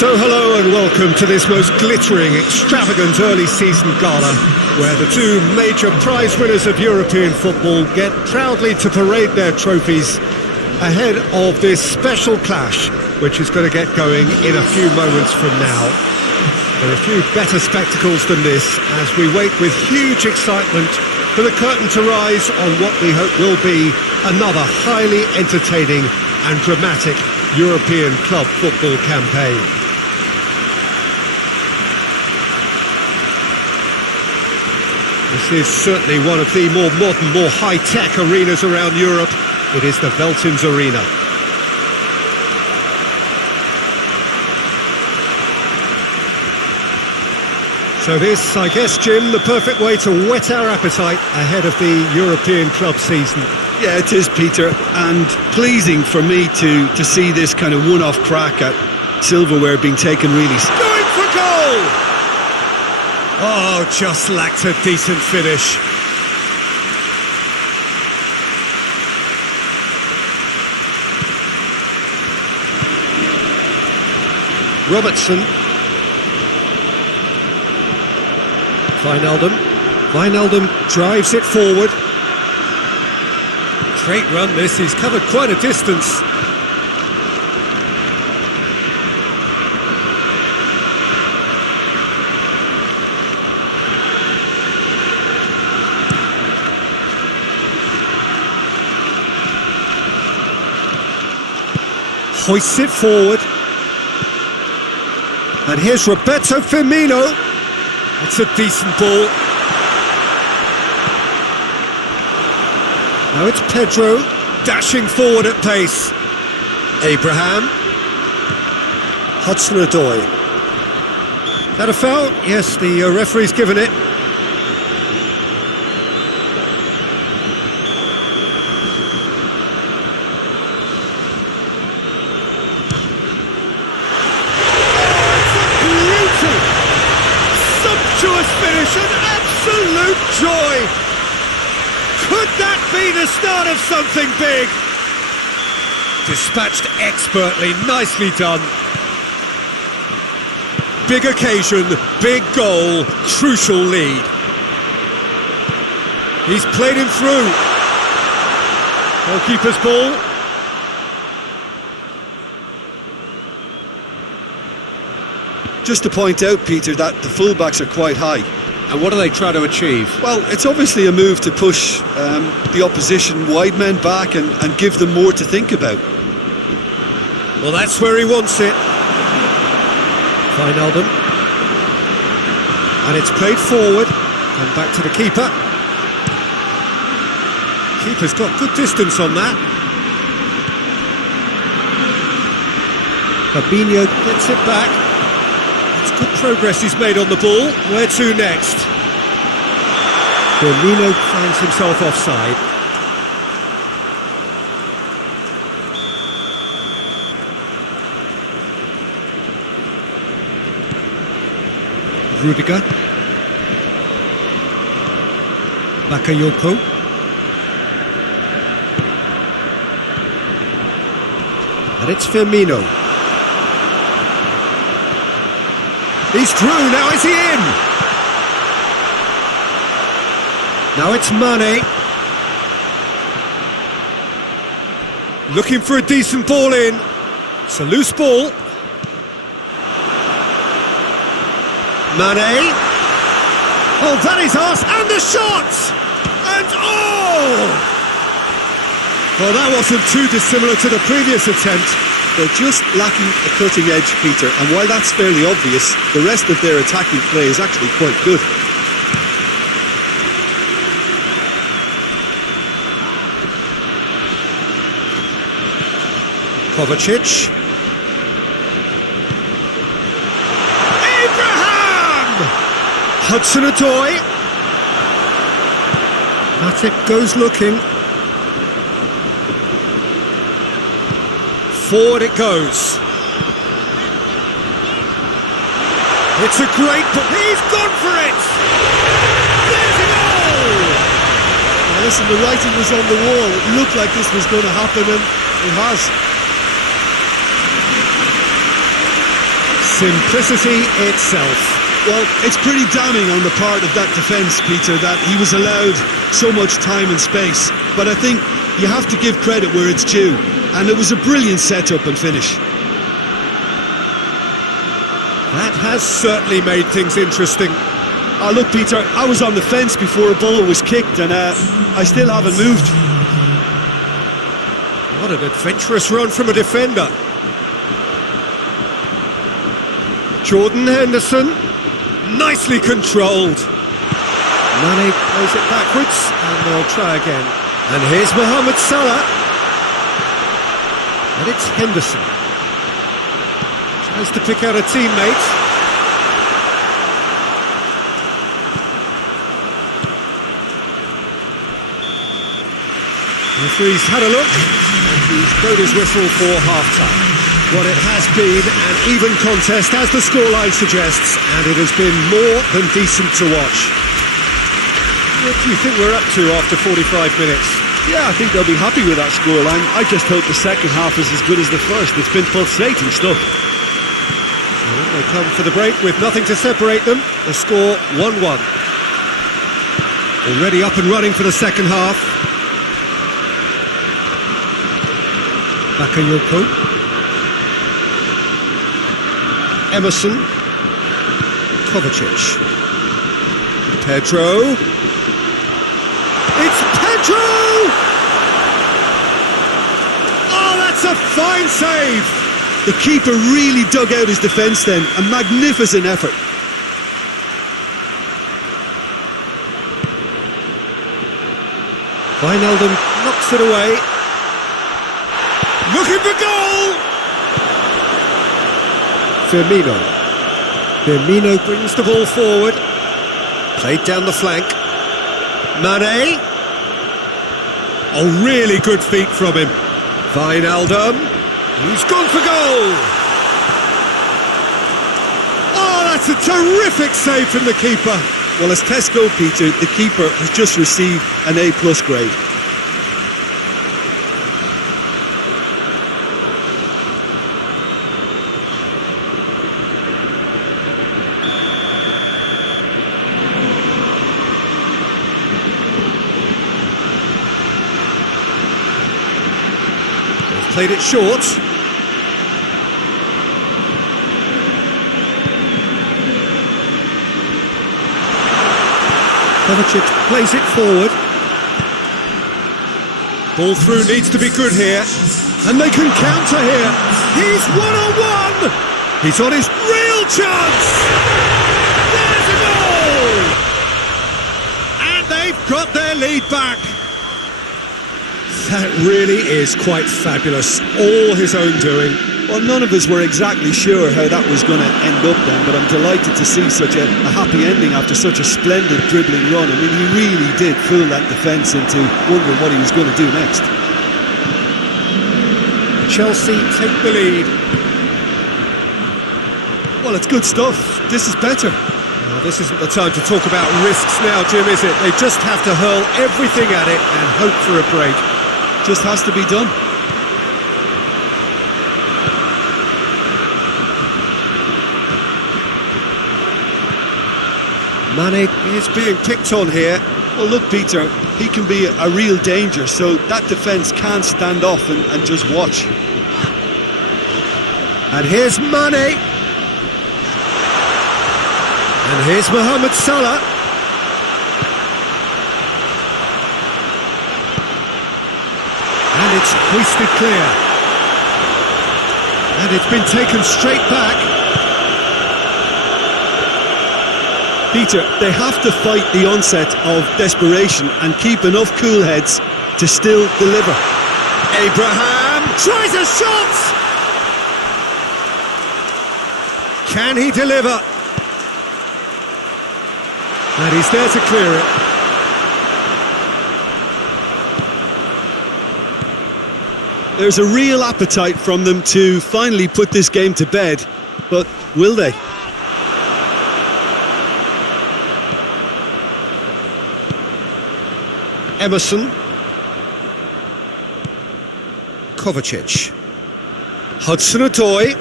So hello and welcome to this most glittering, extravagant early season gala, where the two major prize winners of European football get proudly to parade their trophies ahead of this special clash, which is going to get going in a few moments from now. There are few better spectacles than this as we wait with huge excitement for the curtain to rise on what we hope will be another highly entertaining and dramatic European club football campaign. This is certainly one of the more modern, more high-tech arenas around Europe. It is the Veltins Arena. So this, I guess, Jim, the perfect way to whet our appetite ahead of the European club season. Yeah, it is, Peter, and pleasing for me to see this kind of one-off crack at silverware being taken really... Going for goal! Oh, just lacked a decent finish. Robertson. Wijnaldum drives it forward. Great run this, he's covered quite a distance. Hoists it forward. And here's Roberto Firmino. That's a decent ball. Now it's Pedro, dashing forward at pace. Abraham. Hudson-Odoi. That a foul? Yes, the referee's given it. Finish, an absolute joy! Could that be the start of something big? Dispatched expertly, nicely done. Big occasion, big goal, crucial lead. He's played him through. Goalkeeper's ball. Just to point out, Peter, that the fullbacks are quite high. And what are they trying to achieve? Well, it's obviously a move to push the opposition wide men back and give them more to think about. Well, that's where he wants it. Wijnaldum. And it's played forward. And back to the keeper. Keeper's got good distance on that. Fabinho gets it back. Good progress he's made on the ball. Where to next? Firmino finds himself offside. Rudiger. Bakayoko. And it's Firmino. He's through, now is he in? Now it's Mane. Looking for a decent ball in. It's a loose ball. Mane. Oh, that is us, and the shot! And oh! Well, that wasn't too dissimilar to the previous attempt. They're just lacking a cutting edge, Peter, and while that's fairly obvious, the rest of their attacking play is actually quite good. Kovacic. Abraham! Hudson-Odoi. Matip goes looking. Forward it goes. It's a great... He's gone for it! There's a goal! Now listen, the writing was on the wall. It looked like this was going to happen, and it has. Simplicity itself. Well, it's pretty damning on the part of that defence, Peter, that he was allowed so much time and space. But I think you have to give credit where it's due. And it was a brilliant setup and finish. That has certainly made things interesting. Oh, look, Peter, I was on the fence before a ball was kicked, and I still haven't moved. What an adventurous run from a defender. Jordan Henderson, nicely controlled. Mane plays it backwards, and they'll try again. And here's Mohamed Salah. And it's Henderson. Tries to pick out a teammate. The referee's had a look, and he's blown his whistle for half-time. What it has been an even contest, as the scoreline suggests, and it has been more than decent to watch. What do you think we're up to after 45 minutes? Yeah, I think they'll be happy with that scoreline. I just hope the second half is as good as the first. It's been pulsating stuff. Well, they come for the break with nothing to separate them. The score 1-1. Already up and running for the second half. Bakayoko. Emerson. Kovacic. Pedro. It's Pedro! Oh, that's a fine save! The keeper really dug out his defence then. A magnificent effort. Wijnaldum knocks it away. Looking for goal! Firmino brings the ball forward. Played down the flank. Mane. Oh, really good feet from him. Wijnaldum. He's gone for goal. Oh, that's a terrific save from the keeper. Well, as tests go, Peter, the keeper has just received an A+ grade. Played it short. Kovacic plays it forward. Ball through needs to be good here. And they can counter here. He's one-on-one! He's on his real chance! There's a goal! And they've got their lead back. That really is quite fabulous, all his own doing. Well, none of us were exactly sure how that was going to end up then, but I'm delighted to see such a happy ending after such a splendid dribbling run. I mean, he really did fool that defence into wondering what he was going to do next. Chelsea take the lead. Well, it's good stuff. This is better. Well, this isn't the time to talk about risks now, Jim, is it? They just have to hurl everything at it and hope for a break. Just has to be done. Mane is being picked on here. Well, look, Peter, he can be a real danger, so that defence can't stand off and just watch. And here's Mane. And here's Mohamed Salah. And it's hoisted clear. And it's been taken straight back. Peter, they have to fight the onset of desperation and keep enough cool heads to still deliver. Abraham tries a shot! Can he deliver? And he's there to clear it. There's a real appetite from them to finally put this game to bed, but will they? Emerson. Kovacic. Hudson-Odoi.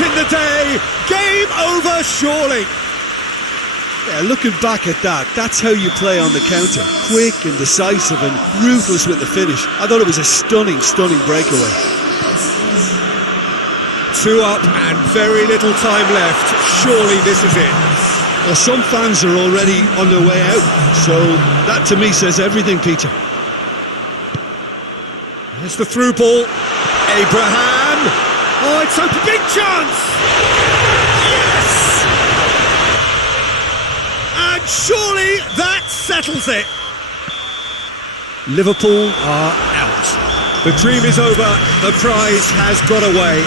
late in the day. Game over, surely. Yeah, looking back at that, that's how you play on the counter. Quick and decisive and ruthless with the finish. I thought it was a stunning, stunning breakaway. 2 up and very little time left. Surely this is it. Well, some fans are already on their way out, so that to me says everything, Peter. There's the through ball. Abraham. Oh, it's a big chance. Yes! And surely that settles it. Liverpool are out. The dream is over. The prize has got away.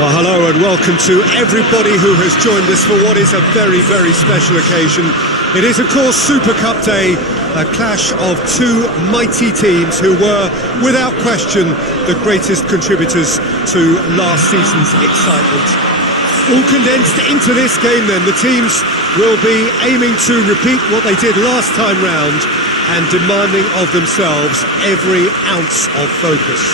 Well, hello and welcome to everybody who has joined us for what is a very, very special occasion. It is, of course, Super Cup Day, a clash of two mighty teams who were, without question, the greatest contributors to last season's excitement. All condensed into this game then, the teams will be aiming to repeat what they did last time round and demanding of themselves every ounce of focus.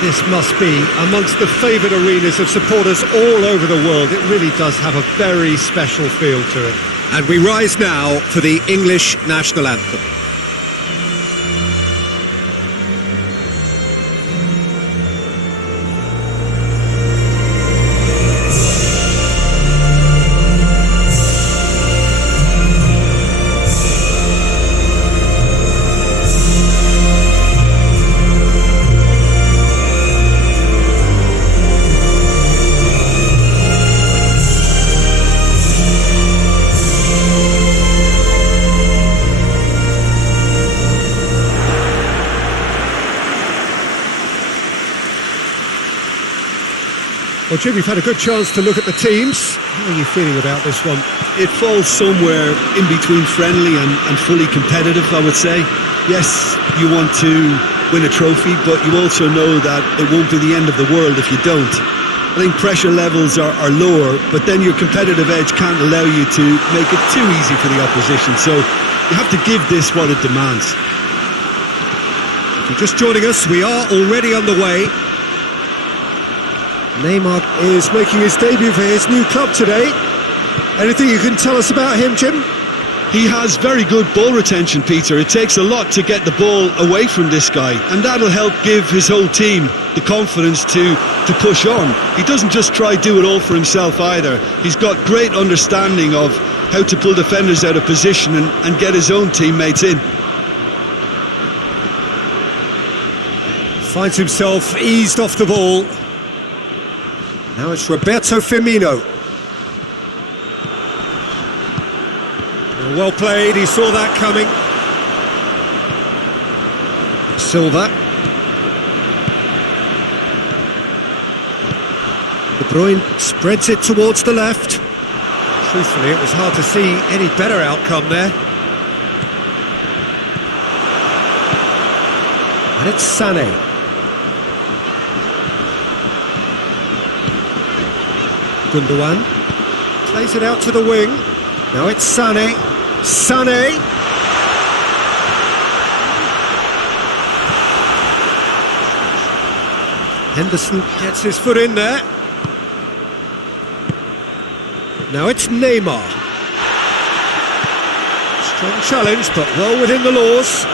This must be amongst the favoured arenas of supporters all over the world. It really does have a very special feel to it. And we rise now for the English national anthem. Well, Jim, you've had a good chance to look at the teams. How are you feeling about this one? It falls somewhere in between friendly and fully competitive, I would say. Yes, you want to win a trophy, but you also know that it won't be the end of the world if you don't. I think pressure levels are lower, but then your competitive edge can't allow you to make it too easy for the opposition. So you have to give this what it demands. If you're just joining us, we are already underway. Neymar is making his debut for his new club today. Anything you can tell us about him, Jim? He has very good ball retention, Peter. It takes a lot to get the ball away from this guy, and that'll help give his whole team the confidence to push on. He doesn't just try do it all for himself either. He's got great understanding of how to pull defenders out of position and get his own teammates in. Finds himself eased off the ball. Now it's Roberto Firmino. Well played, he saw that coming. Silva. De Bruyne spreads it towards the left. Truthfully, it was hard to see any better outcome there. And it's Sané. Gundogan plays it out to the wing. Now it's Sané. Sané. Henderson gets his foot in there. Now it's Neymar. Strong challenge, but well within the laws.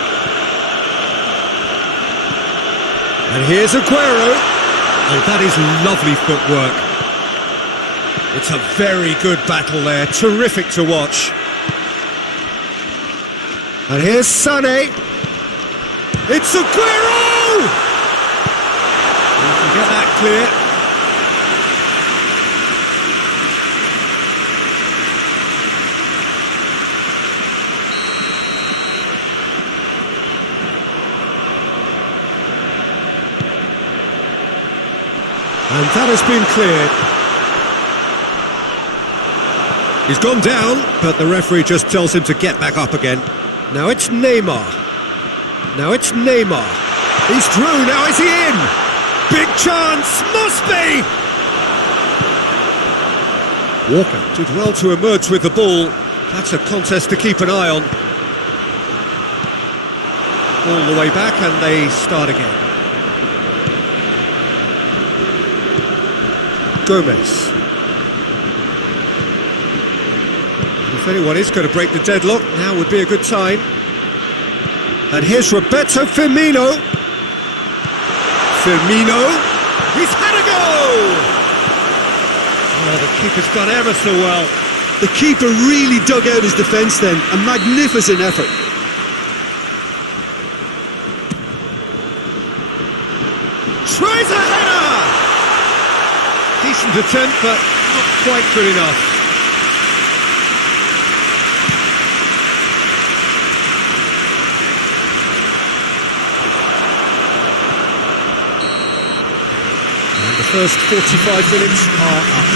And here's Aguero. Oh, that is lovely footwork. It's a very good battle there, terrific to watch. And here's Sané. It's Aguero! You can get that clear. And that has been cleared. He's gone down, but the referee just tells him to get back up again. Now it's Neymar. Now it's Neymar. He's through, now is he in? Big chance, must be! Walker did well to emerge with the ball. That's a contest to keep an eye on. All the way back and they start again. Gomez. If anyone is going to break the deadlock, now would be a good time. And here's Roberto Firmino. Firmino. He's had a go! Oh, the keeper's done ever so well. The keeper really dug out his defence then. A magnificent effort. Tries a header! Decent attempt, but not quite good enough. And the first 45 minutes are up.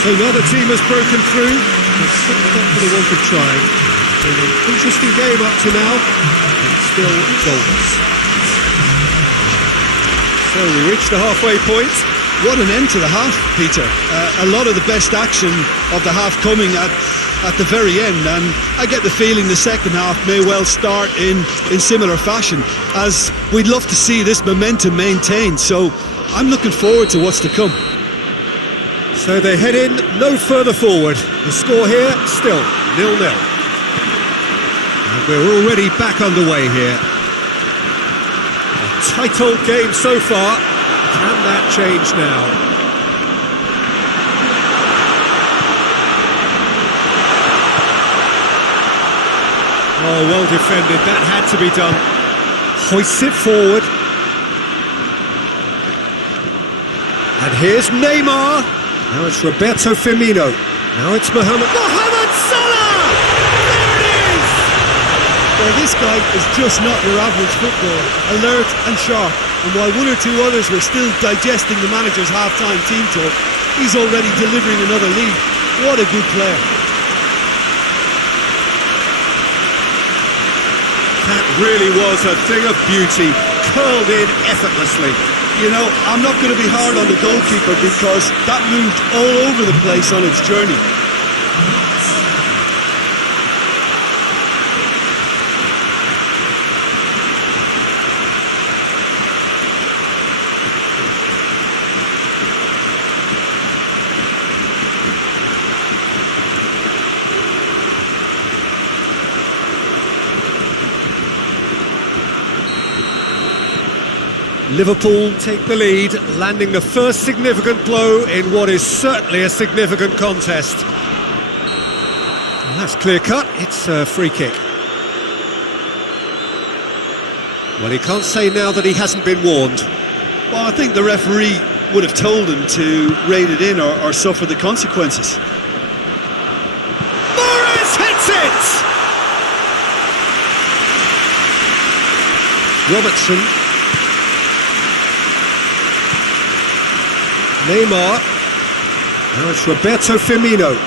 So neither team has broken through. They've certainly not for the want of trying. Been an interesting game up to now, and still goalless. So we reach the halfway point. What an end to the half, Peter. A lot of the best action of the half coming at the very end, and I get the feeling the second half may well start in similar fashion, as we'd love to see this momentum maintained. So I'm looking forward to what's to come. So they head in no further forward. The score here still 0-0. And we're already back underway here. A tight old game so far. Can that change now? Oh, well defended. That had to be done. Hoists it forward. And here's Neymar. Now it's Roberto Firmino. Now it's Mohamed Salah! There it is! Well, this guy is just not your average footballer. Alert and sharp. And while one or two others were still digesting the manager's half-time team talk, he's already delivering another lead. What a good player. That really was a thing of beauty, curled in effortlessly. You know, I'm not going to be hard on the goalkeeper because that moved all over the place on its journey. Liverpool take the lead, landing the first significant blow in what is certainly a significant contest. That's clear cut. It's a free kick. Well, he can't say now that he hasn't been warned. Well, I think the referee would have told him to rein it in or suffer the consequences. Morris hits it! Robertson. Neymar. Now it's Roberto Firmino.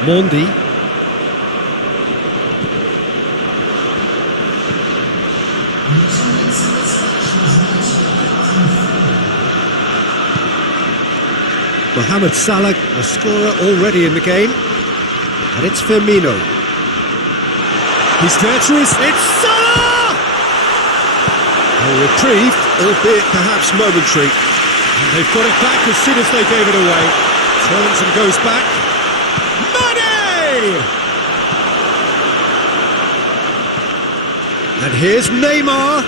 Mondi. Mohamed Salah, a scorer already in the game. And it's Firmino. He's there to his... It's Salah! A reprieve, albeit perhaps momentary. And they've got it back as soon as they gave it away. Turns and goes back. And here's Neymar.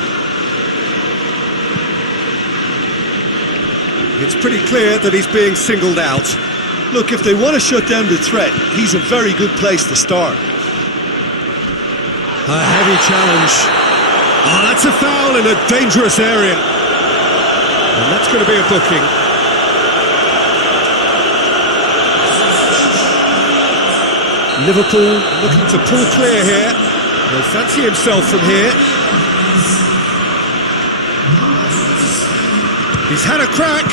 It's pretty clear that he's being singled out. Look, if they want to shut down the threat, he's a very good place to start. A heavy challenge. Oh, that's a foul in a dangerous area. And that's going to be a booking. Liverpool looking to pull clear here. He'll fancy himself from here. He's had a crack.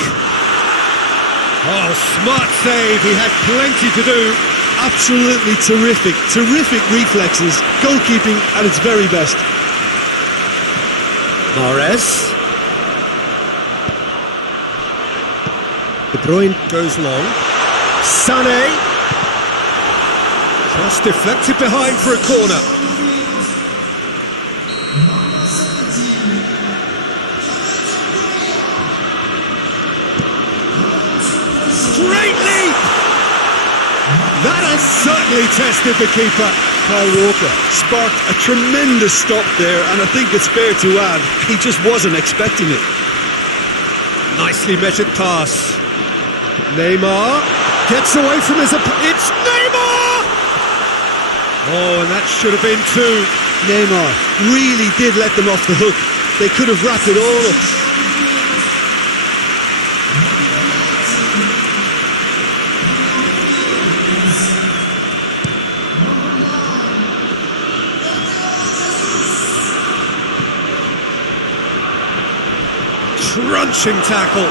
Oh, smart save. He had plenty to do. Absolutely terrific. Terrific reflexes. Goalkeeping at its very best. Mahrez. De Bruyne goes long. Sané. Just deflected behind for a corner. Great leap! That has certainly tested the keeper. Kyle Walker sparked a tremendous stop there, and I think it's fair to add, he just wasn't expecting it. Nicely measured pass. Neymar gets away from his opponent. It's Neymar! Oh, and that should have been two. Neymar really did let them off the hook. They could have wrapped it all up. Crunching tackle.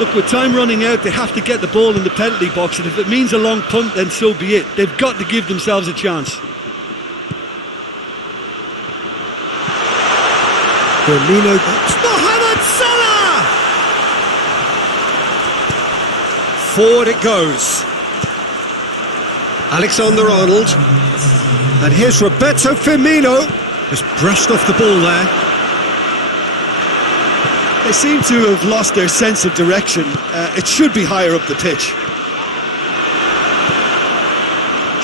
Look, with time running out, they have to get the ball in the penalty box, and if it means a long punt, then so be it. They've got to give themselves a chance. Firmino. Mohamed Salah! Forward it goes. Alexander-Arnold. And here's Roberto Firmino. Just brushed off the ball there. They seem to have lost their sense of direction. It should be higher up the pitch.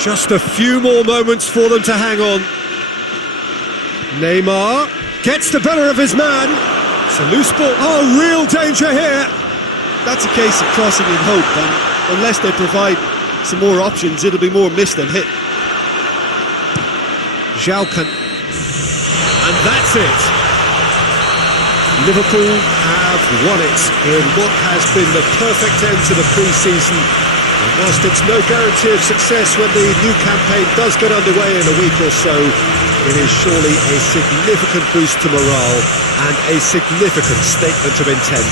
Just a few more moments for them to hang on. Neymar gets the better of his man. It's a loose ball. Oh, real danger here. That's a case of crossing in hope, and unless they provide some more options, it'll be more miss than hit. Jalkan. And that's it. Liverpool have won it in what has been the perfect end to the pre-season. And whilst it's no guarantee of success when the new campaign does get underway in a week or so, it is surely a significant boost to morale and a significant statement of intent.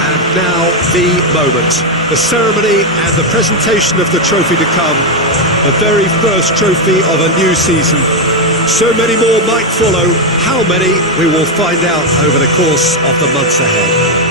And now the moment, the ceremony and the presentation of the trophy to come, the very first trophy of a new season. So many more might follow. How many, we will find out over the course of the months ahead.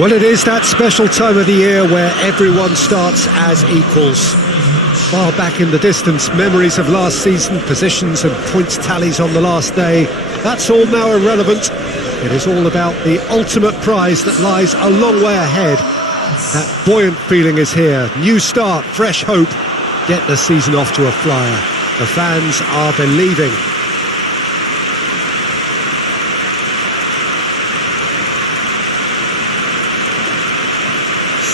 Well, it is that special time of the year where everyone starts as equals. Far back in the distance, memories of last season, positions and points tallies on the last day, that's all now irrelevant. It is all about the ultimate prize that lies a long way ahead. That buoyant feeling is here. New start, fresh hope. Get the season off to a flyer. The fans are believing.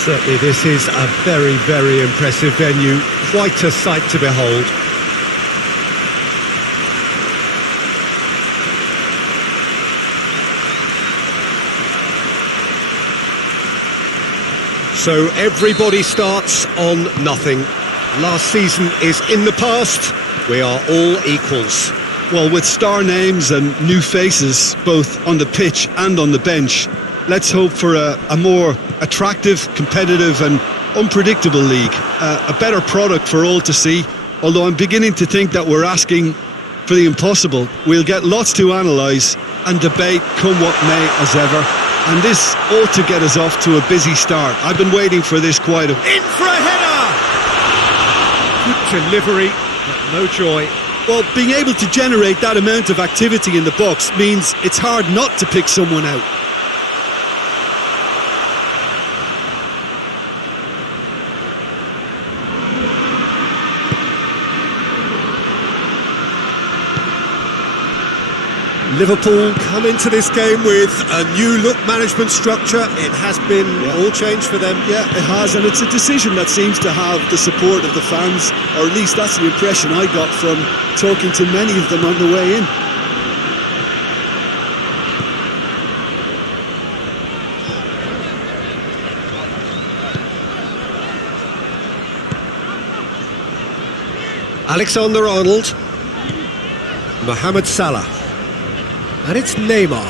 Certainly this is a very, very impressive venue. Quite a sight to behold. So everybody starts on nothing. Last season is in the past. We are all equals. Well, with star names and new faces, both on the pitch and on the bench, let's hope for a more attractive, competitive and unpredictable league. A better product for all to see, although I'm beginning to think that we're asking for the impossible. We'll get lots to analyse and debate come what may as ever. And this ought to get us off to a busy start. I've been waiting for this quite a... In for a header! Good delivery, but no joy. Well, being able to generate that amount of activity in the box means it's hard not to pick someone out. Liverpool come into this game with a new look management structure. It has been all changed for them. Yeah, it has, and it's a decision that seems to have the support of the fans, or at least that's the impression I got from talking to many of them on the way in. Alexander-Arnold, Mohamed Salah. And it's Neymar.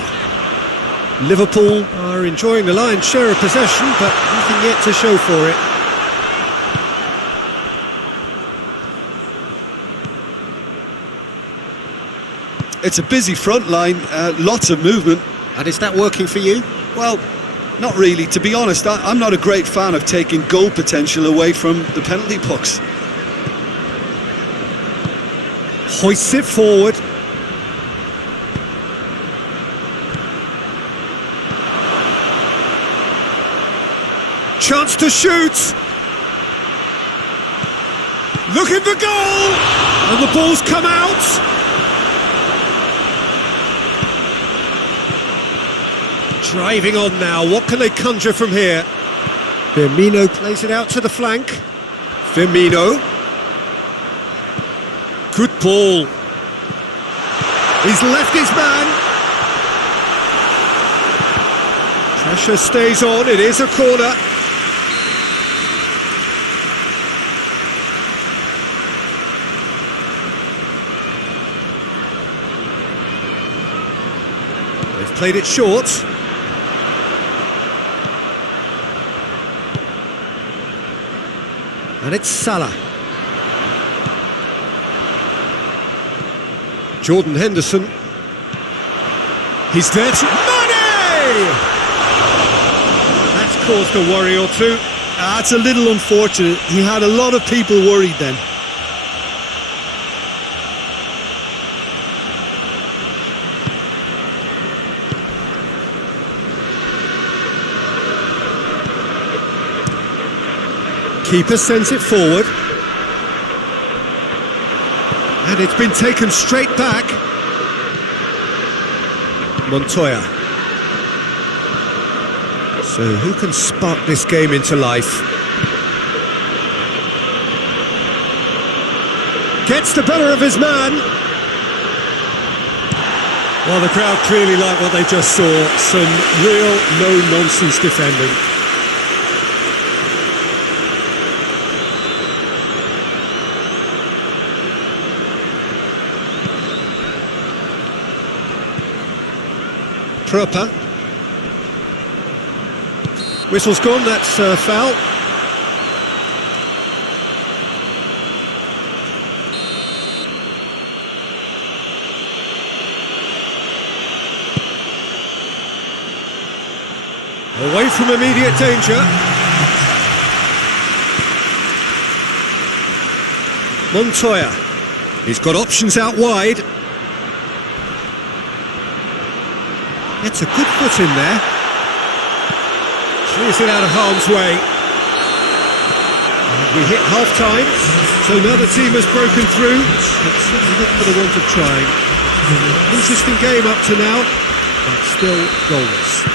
Liverpool are enjoying the lion's share of possession, but nothing yet to show for it. It's a busy front line, lots of movement. And is that working for you? Well, not really. To be honest, I'm not a great fan of taking goal potential away from the penalty box. Hoists it forward. Chance to shoot. Looking for goal. And the ball's come out. Driving on now. What can they conjure from here? Firmino plays it out to the flank. Firmino. Good ball. He's left his man. Pressure stays on, it is a corner. They've played it short. And it's Salah. Jordan Henderson. He's there to... Mane! That's caused a worry or two. That's a little unfortunate. He had a lot of people worried then. Keeper sends it forward. And it's been taken straight back. Montoya. So who can spark this game into life? Gets the better of his man. Well, the crowd clearly like what they just saw. Some real no-nonsense defending. Proper. Whistle's gone, that's foul. Away from immediate danger. Montoya. He's got options out wide. Gets a good foot in there. Clears it out of harm's way. And we hit half-time, so now the team has broken through. It's certainly not for the want of trying. Interesting game up to now, but still goalless.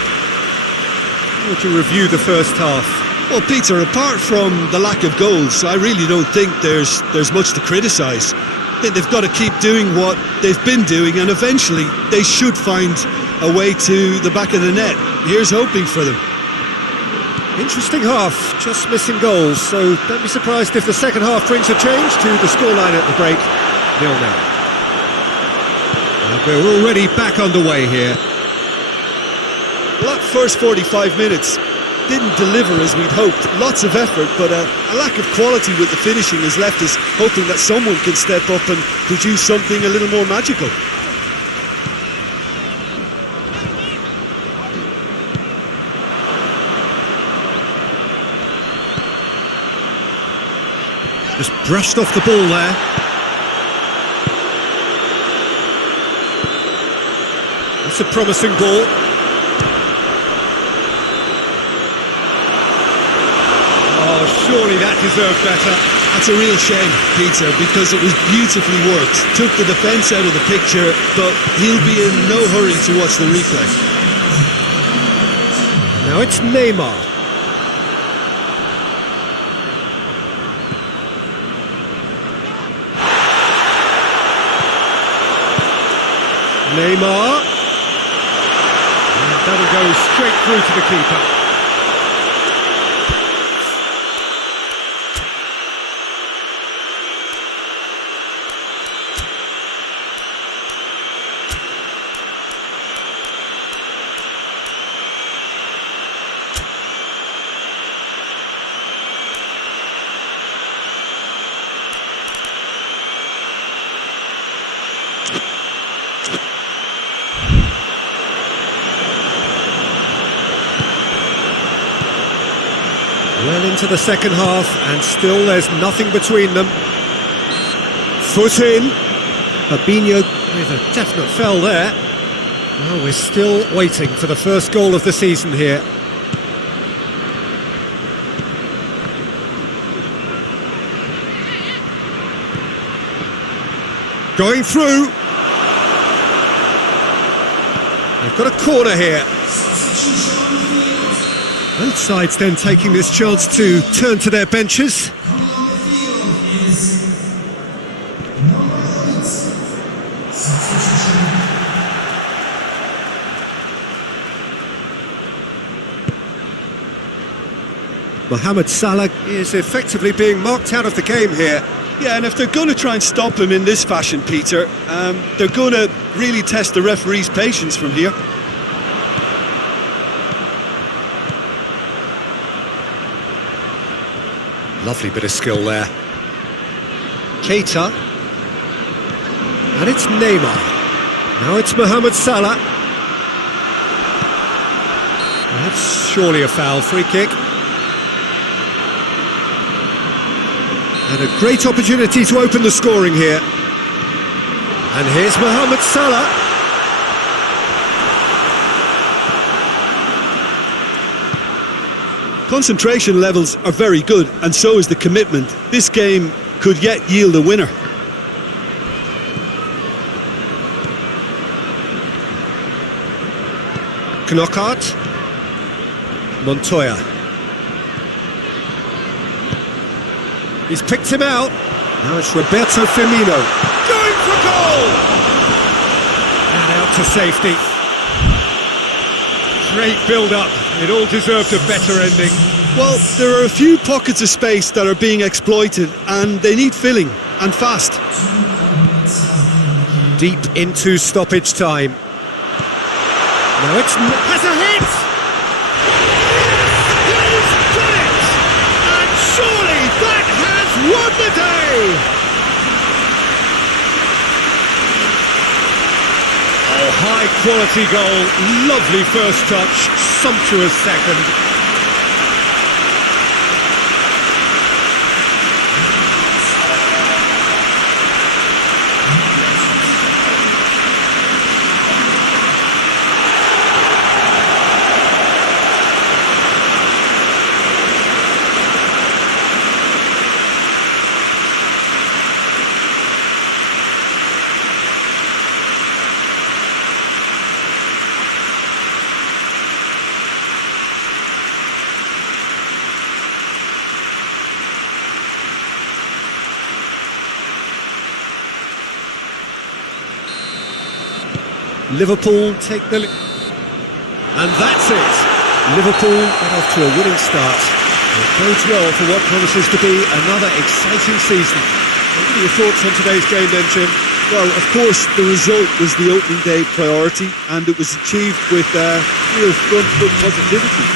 How would you review the first half? Well, Peter, apart from the lack of goals, I really don't think there's much to criticise. They've got to keep doing what they've been doing, and eventually they should find a way to the back of the net. Here's hoping for them. Interesting half, just missing goals, so don't be surprised if the second half brings a change to the scoreline at the break. 0-0. And we're already back underway here. Well, that first 45 minutes didn't deliver as we'd hoped. Lots of effort, but a lack of quality with the finishing has left us hoping that someone can step up and produce something a little more magical. Just brushed off the ball there. That's a promising ball. Oh, surely that deserved better. That's a real shame, Peter, because it was beautifully worked. Took the defence out of the picture, but he'll be in no hurry to watch the replay. Now it's Neymar. Neymar, and that'll go straight through to the keeper. Well into the second half, and still there's nothing between them. Foot in. Fabinho with a definite foul there. Well, we're still waiting for the first goal of the season here. Going through. They've got a corner here. Both sides then taking this chance to turn to their benches. Mohamed Salah is effectively being marked out of the game here. Yeah, and if they're going to try and stop him in this fashion, Peter, they're going to really test the referee's patience from here. Lovely bit of skill there. Keita. And it's Neymar. Now it's Mohamed Salah. That's surely a foul. Free kick. And a great opportunity to open the scoring here. And here's Mohamed Salah. Concentration levels are very good, and so is the commitment. This game could yet yield a winner. Knockout. Montoya. He's picked him out. Now it's Roberto Firmino. Going for goal! And out to safety. Great build-up. It all deserved a better ending. Well, there are a few pockets of space that are being exploited, and they need filling, and fast. Deep into stoppage time. Now it's... has a hit! He's got it! And surely that has won the day! Oh, high quality goal, lovely first touch, sumptuous second. Liverpool take the... And that's it! Liverpool got off to a winning start. It bodes well for what promises to be another exciting season. What are your thoughts on today's game then, Jim? Well, of course, the result was the opening day priority, and it was achieved with real front foot positivity.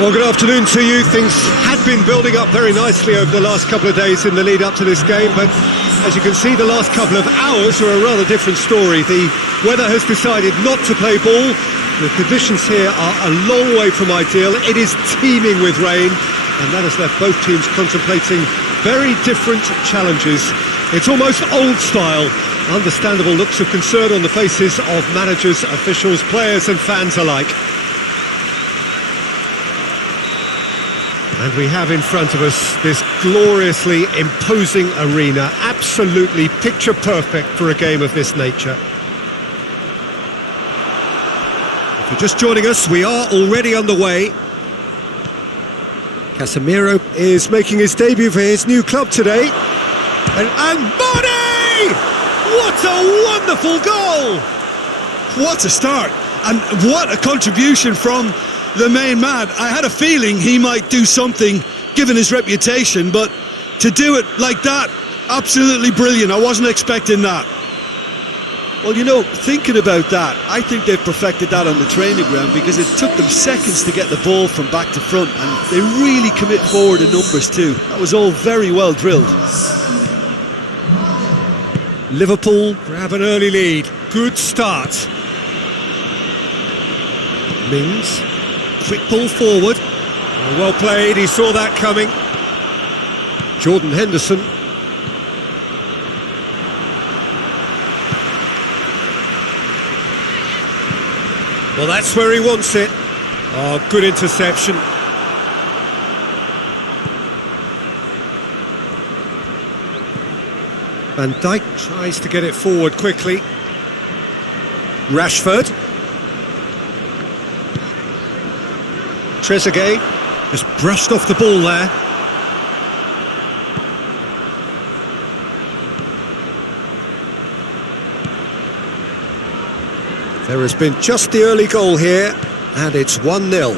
Well, good afternoon to you. Things had been building up very nicely over the last couple of days in the lead up to this game, but as you can see, the last couple of hours are a rather different story. The weather has decided not to play ball. The conditions here are a long way from ideal. It is teeming with rain, and that has left both teams contemplating very different challenges. It's almost old style. Understandable looks of concern on the faces of managers, officials, players and fans alike. And we have in front of us this gloriously imposing arena, absolutely picture perfect for a game of this nature. If you're just joining us, we are already underway. Casemiro is making his debut for his new club today. And Mane! What a wonderful goal! What a start, and what a contribution from the main man. I had a feeling he might do something given his reputation, but to do it like that, absolutely brilliant. I wasn't expecting that. Well, you know, thinking about that, I think they've perfected that on the training ground, because it took them seconds to get the ball from back to front, and they really commit forward in numbers too. That was all very well drilled. Liverpool grab an early lead. Good start. Mings. Quick ball forward. Well played, he saw that coming. Jordan Henderson. Well, that's where he wants it. Oh, good interception. Van Dijk tries to get it forward quickly. Rashford. Trezeguet just brushed off the ball there. There has been just the early goal here, and it's 1-0.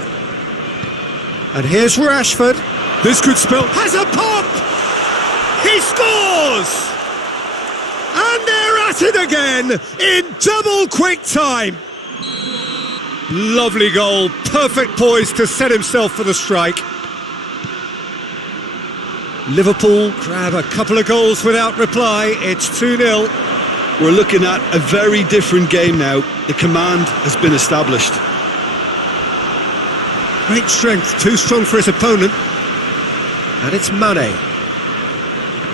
And here's Rashford. This could spell... Has a pop! He scores! And they're at it again in double quick time. Lovely goal, perfect poise to set himself for the strike. Liverpool grab a couple of goals without reply. It's 2-0. We're looking at a very different game now. The command has been established. Great strength, too strong for his opponent. And it's Mane.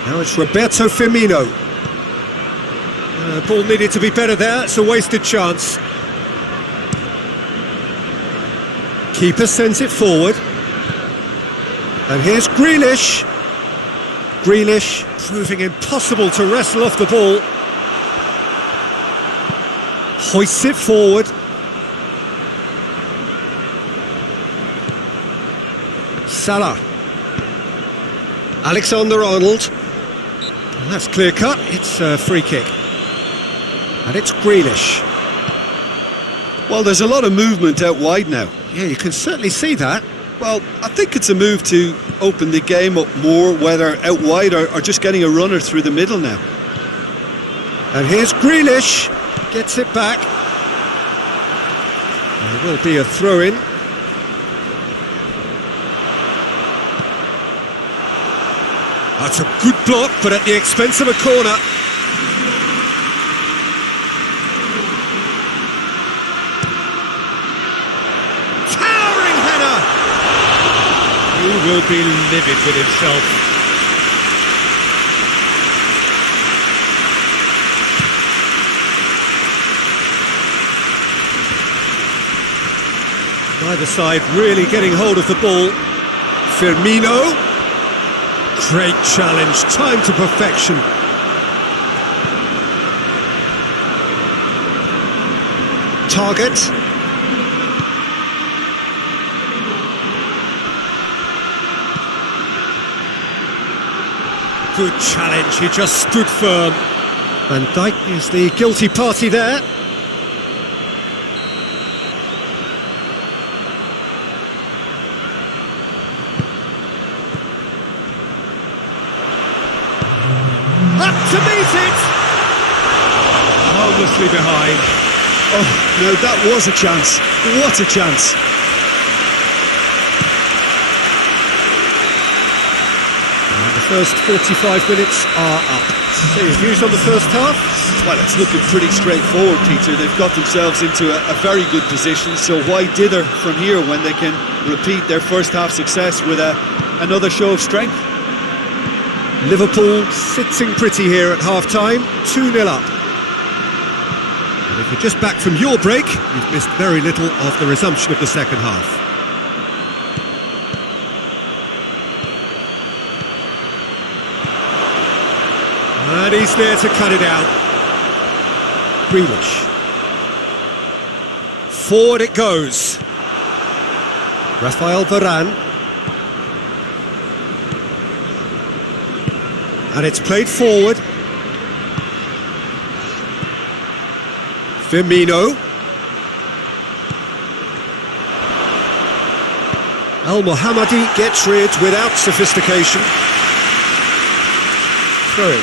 Now it's Roberto Firmino. Ball needed to be better there, it's a wasted chance. Keeper sends it forward. And here's Grealish. Grealish proving impossible to wrestle off the ball. Hoists it forward. Salah. Alexander-Arnold. That's clear cut, it's a free kick. And it's Grealish. Well, there's a lot of movement out wide now. Yeah, you can certainly see that. Well, I think it's a move to open the game up more, whether out wide or just getting a runner through the middle now. And here's Grealish. Gets it back. There will be a throw-in. That's a good block, but at the expense of a corner. Towering header! He will be livid with himself. Neither side really getting hold of the ball. Firmino. Great challenge, time to perfection. Target. Good challenge, he just stood firm. Van Dijk is the guilty party there. Up to meet it! Harmlessly behind. Oh, no, that was a chance. What a chance. First 45 minutes are up. So your views on the first half? Well, it's looking pretty straightforward, Peter. They've got themselves into a very good position, so why dither from here when they can repeat their first half success with another show of strength? Liverpool sitting pretty here at half-time, 2-0 up. And if you're just back from your break, you've missed very little of the resumption of the second half. And he's there to cut it out. Grealish. Forward it goes. Rafael Varane. And it's played forward. Firmino. Al Mohammadi gets rid without sophistication. Throw.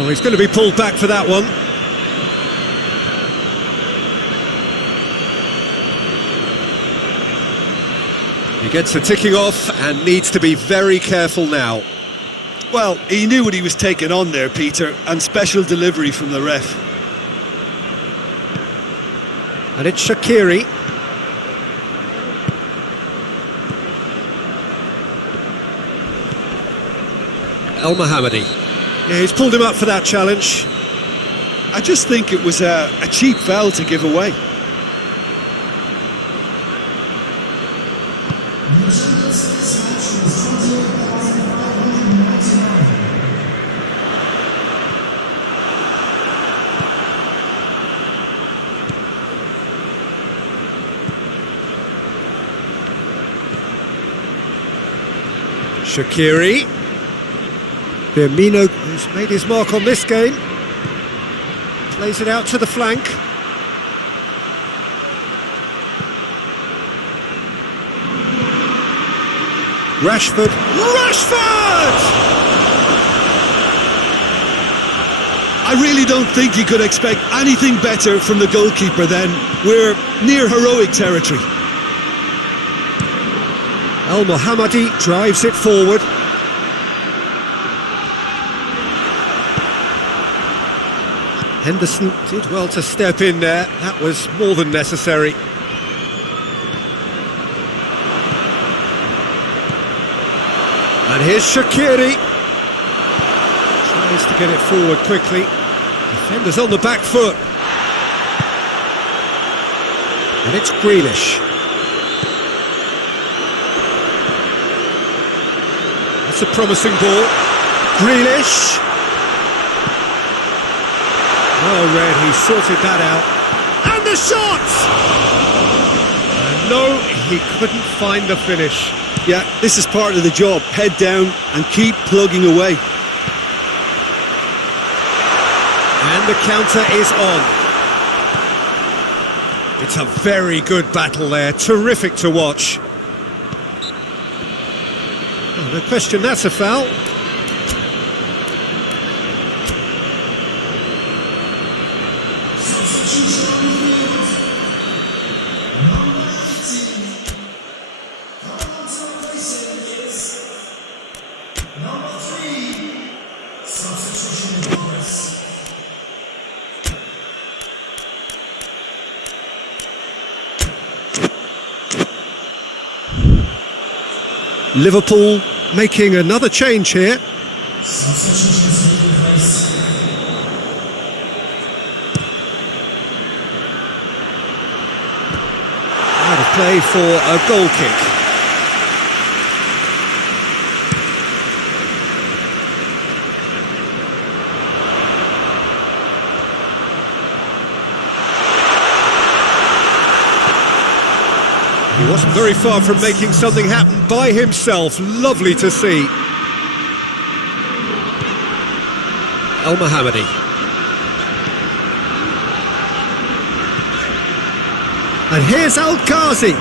Oh, he's going to be pulled back for that one. He gets the ticking off and needs to be very careful now. Well, he knew what he was taking on there, Peter, and special delivery from the ref. And it's Shaqiri. El Mohammadi. Yeah, he's pulled him up for that challenge. I just think it was a cheap foul to give away. Shaqiri. Firmino has made his mark on this game. Plays it out to the flank. Rashford. I really don't think you could expect anything better from the goalkeeper then. We're near heroic territory. Al Mohammadi drives it forward. Henderson did well to step in there. That was more than necessary. And here's Shaqiri. Tries to get it forward quickly. Defender's on the back foot. And it's Grealish. That's a promising ball. Grealish. Well read, he sorted that out. And the shot! And no, he couldn't find the finish. Yeah, this is part of the job. Head down and keep plugging away. And the counter is on. It's a very good battle there. Terrific to watch. Oh, no question, that's a foul. Liverpool making another change here. Out of play for a goal kick. He wasn't very far from making something happen by himself. Lovely to see. El Mohammadi. And here's Al Ghazi.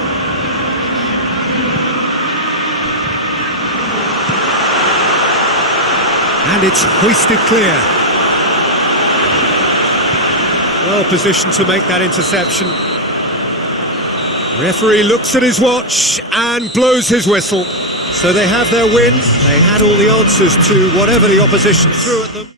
And it's hoisted clear. Well positioned to make that interception. Referee looks at his watch and blows his whistle. So they have their win. They had all the answers to whatever the opposition threw at them.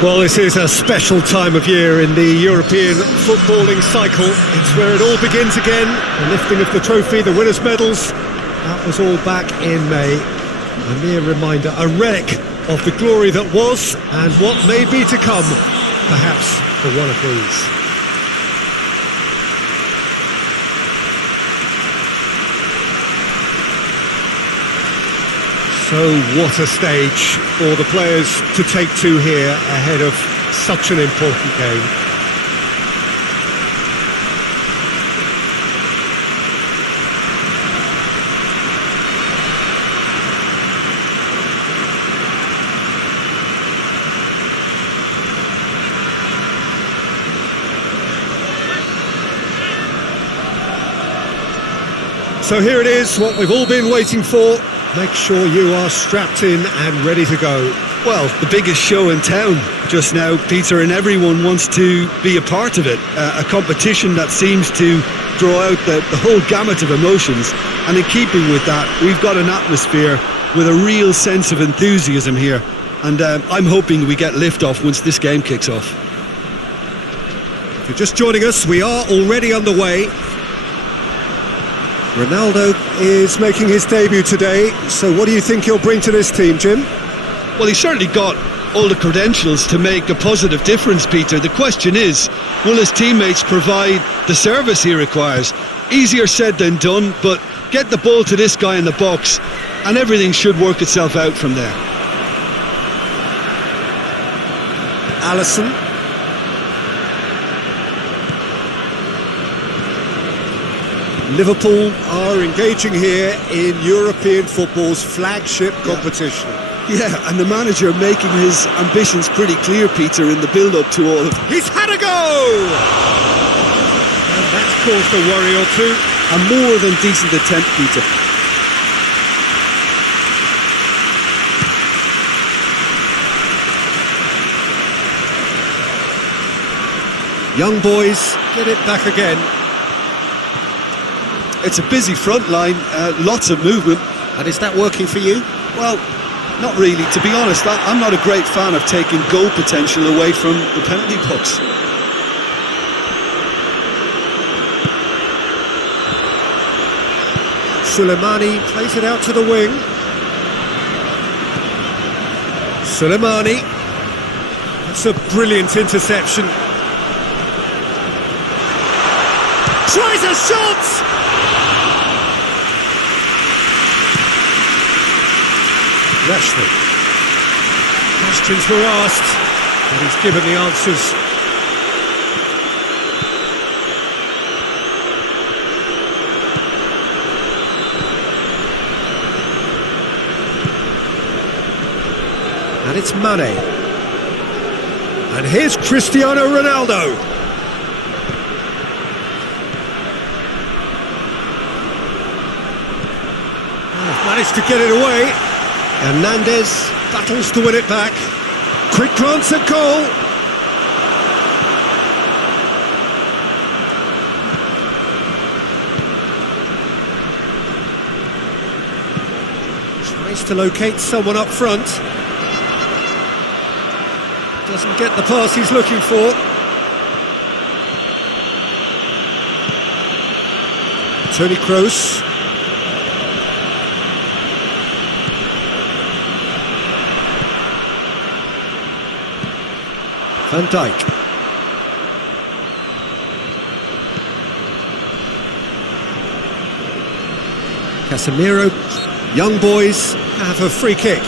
Well, this is a special time of year in the European footballing cycle. It's where it all begins again. The lifting of the trophy, the winners' medals. That was all back in May. A mere reminder, a relic of the glory that was and what may be to come, perhaps for one of these. So what a stage for the players to take to here ahead of such an important game. So here it is, what we've all been waiting for. Make sure you are strapped in and ready to go. Well, the biggest show in town just now, Peter, and everyone wants to be a part of it. A competition that seems to draw out the whole gamut of emotions. And in keeping with that, we've got an atmosphere with a real sense of enthusiasm here. And I'm hoping we get lift-off once this game kicks off. If you're just joining us, we are already underway. Ronaldo is making his debut today, so what do you think he'll bring to this team, Jim? Well, he's certainly got all the credentials to make a positive difference, Peter. The question is, will his teammates provide the service he requires? Easier said than done, but get the ball to this guy in the box and everything should work itself out from there. Alisson. Liverpool are engaging here in European football's flagship competition. Yeah, and the manager making his ambitions pretty clear, Peter, in the build-up to all of it. He's had a go! And that's caused a worry or two. A more than decent attempt, Peter. Young boys get it back again. It's a busy front line, lots of movement. And is that working for you? Well, not really. To be honest, I'm not a great fan of taking goal potential away from the penalty box. Soleimani plays it out to the wing. Soleimani. That's a brilliant interception. Tries a shot! Rashford. Questions were asked, and he's given the answers. And it's Mane. And here's Cristiano Ronaldo. Oh, managed to get it away. Hernandez battles to win it back. Quick glance at goal. Tries to locate someone up front. Doesn't get the pass he's looking for. Toni Kroos. Van Dijk. Casemiro. Young boys have a free kick.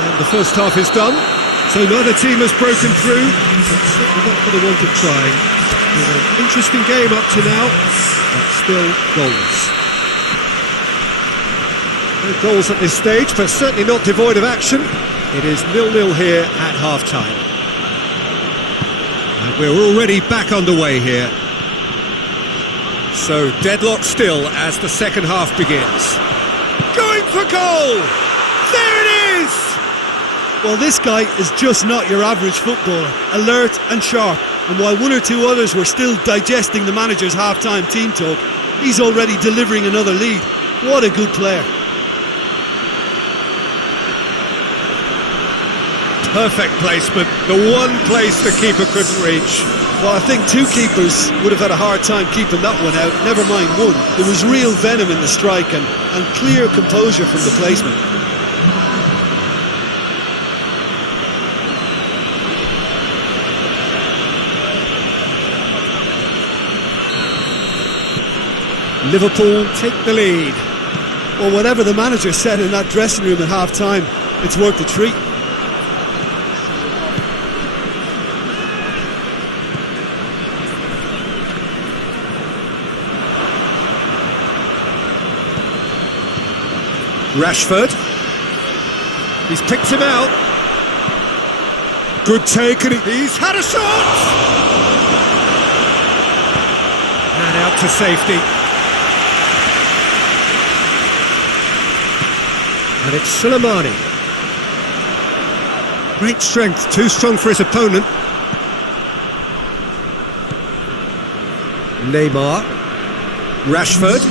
And the first half is done. So neither team has broken through, but certainly not for the want of trying. It's an interesting game up to now, but still goals. No goals at this stage, but certainly not devoid of action. It is 0-0 here at half-time. And we're already back underway here. So deadlock still as the second half begins. Going for goal! There it is! Well, this guy is just not your average footballer, alert and sharp. And while one or two others were still digesting the manager's half-time team talk, he's already delivering another lead. What a good player. Perfect placement, the one place the keeper couldn't reach. Well, I think two keepers would have had a hard time keeping that one out, never mind one. There was real venom in the strike and clear composure from the placement. Liverpool take the lead. Well, whatever the manager said in that dressing room at half-time, it's worth the treat. Rashford. He's picked him out. Good take, and he's had a shot! And out to safety. And it's Soleimani. Great strength, too strong for his opponent. Neymar. Rashford.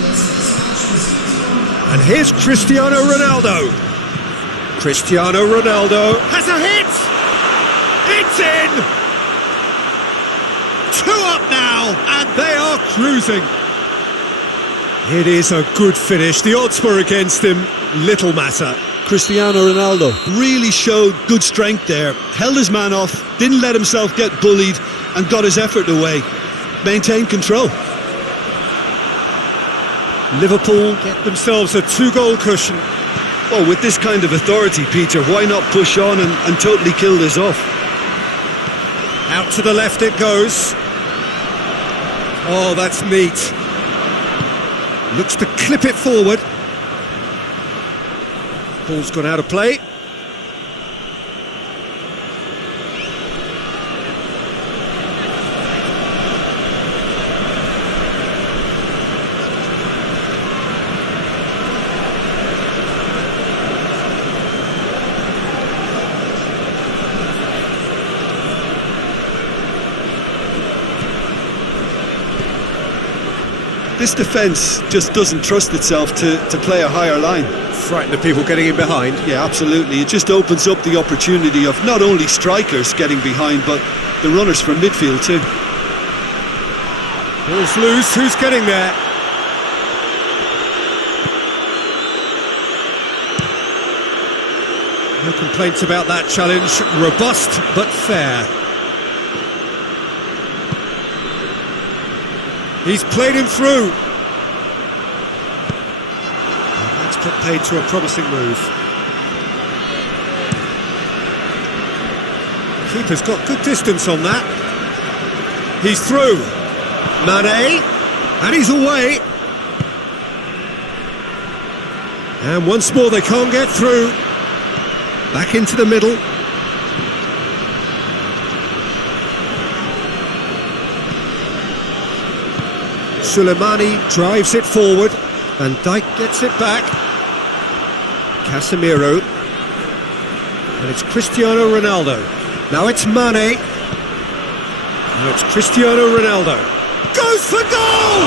And here's Cristiano Ronaldo. Cristiano Ronaldo has a hit! It's in! 2 up now, and they are cruising. It is a good finish. The odds were against him. Little matter. Cristiano Ronaldo really showed good strength there. Held his man off, didn't let himself get bullied, and got his effort away. Maintained control. Liverpool get themselves a 2-goal cushion. Well, with this kind of authority, Peter, why not push on and totally kill this off? Out to the left it goes. Oh, that's neat. Looks to clip it forward. Ball's gone out of play. This defence just doesn't trust itself to play a higher line. Frightened of people getting in behind. Yeah, absolutely. It just opens up the opportunity of not only strikers getting behind, but the runners from midfield too. Ball's loose, who's getting there? No complaints about that challenge. Robust but fair. He's played him through. That's put paid to a promising move. Keeper's got good distance on that. He's through. Mane, and he's away. And once more they can't get through. Back into the middle. Soleimani drives it forward, and Dijk gets it back. Casemiro, and it's Cristiano Ronaldo. Now it's Mane. Now it's Cristiano Ronaldo. Goes for goal!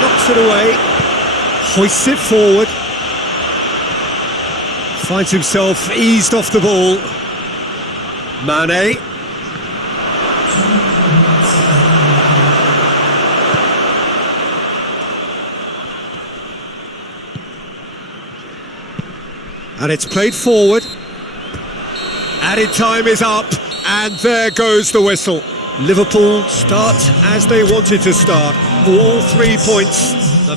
Knocks it away, hoists it forward, finds himself eased off the ball. Mane. And it's played forward. Added time is up, and there goes the whistle. Liverpool start as they wanted to start. All 3 points. The